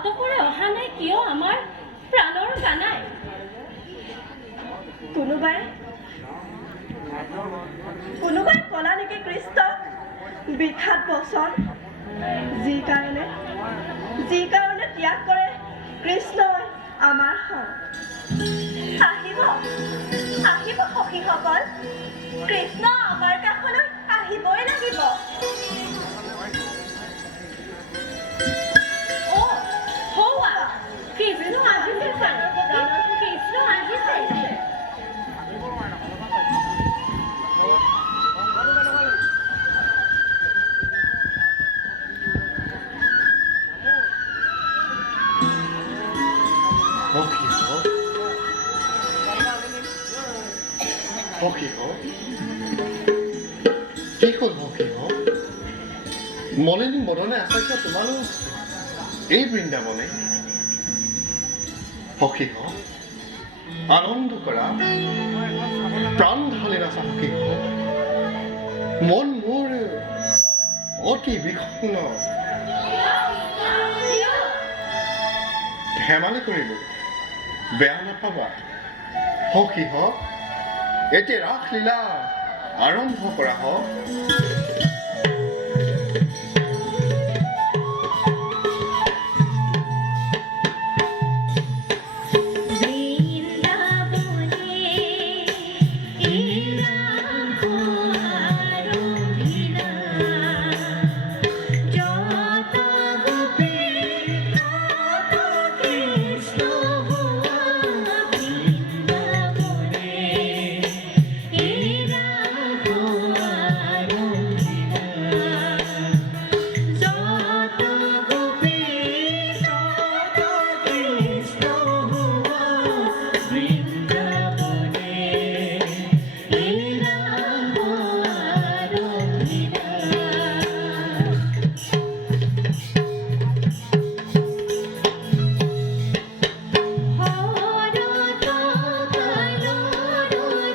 অতপৰে অহা নাই কিয় আমাৰ প্ৰাণৰ কানাই? কোনোবাই কলা নেকি কৃষ্ণক বিখ্যাত বচন, যি কাৰণে ত্যাগ কৰে কৃষ্ণই আমাৰ সং। আহিব সখীসকল, কৃষ্ণ আমাৰ কাষলৈ আহিবই লাগিব। কৃষ্ণ আহিছে, কৃষ্ণ আহিছে। কি হ'ল মলিনী মদনে আচাৰ্য তোমালোক এই বৃন্দাবনে সখী আনন্দ কৰা, প্ৰাণ ঢালি নাচা সখী। মন মোৰ অতি বিষণ্ণ, ধেমালি কৰিলো, বেয়া নাপাবা সখী। এতিয়া ৰাসলীলা আৰম্ভ কৰা হওক।